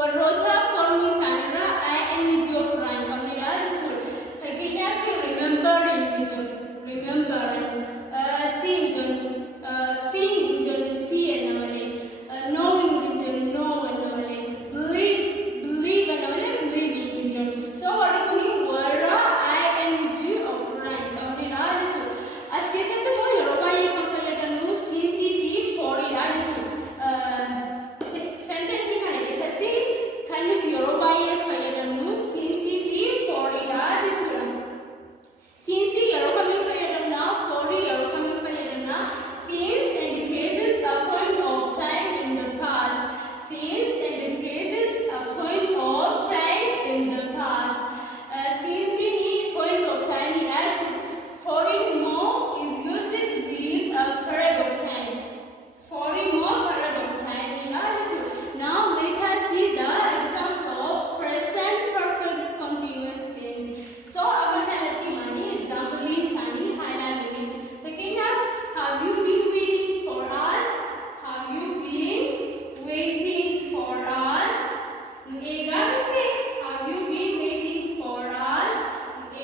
warroota foormii isaaniirraa ing ofirraan qabnedha jechuudha. Fakkeenyaaf remembering hin jennu, remembering, seeing jennu, seeing hin jennu, see enna malee, knowing hin jennu, know enna malee, believe enna malee, believing hin jennu. So warri kuni warra ing ofirraan qabnedha jechuudha. As keessatti immoo yeroo baay'ee kan fayyadamnu since fi for'dha jechuudha. Sentensii kana keessatti kan nuti yeroo baay'ee fayyadamnu since fi for'dha jechuudha. Since yeroo kamiin fayyadamna, for yeroo kamiin fayyadamna. Since indicates a point of time in the past. Since indicates a point of time in the past. Since ni point of time ni for more is used with a period of time. For more period of time ni Now let us see the example of present perfect continuous tense. So abba kanatti mani example isani highlight. Have you been waiting for us? Have you been waiting for us? Ega turte. Have you been waiting for us?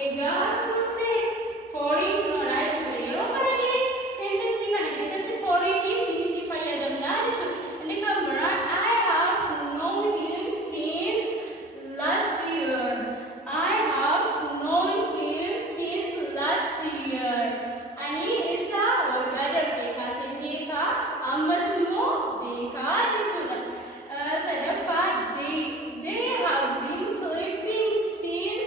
Ega turte. For no right today. Yero parage sentence kana kesatti for fi since fayyadamna jechuudha. Inni kan biraan I have known him since last year. I have known him since last year. Ani isa waggaa darbe kaasee beeka, ammas immoo beeka jechuudha. Sadaffaa they have been sleeping since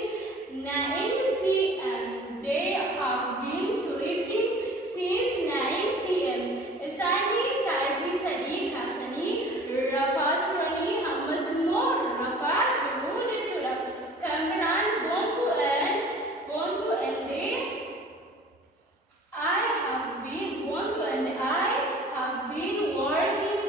9 p.m. They have been sleeping since 9 p.m. Isaanii sa'aatii sadii kaasanii rafaa turanii ammas immoo rafaa jiru jechuudha. Kan biraan want to end I have been working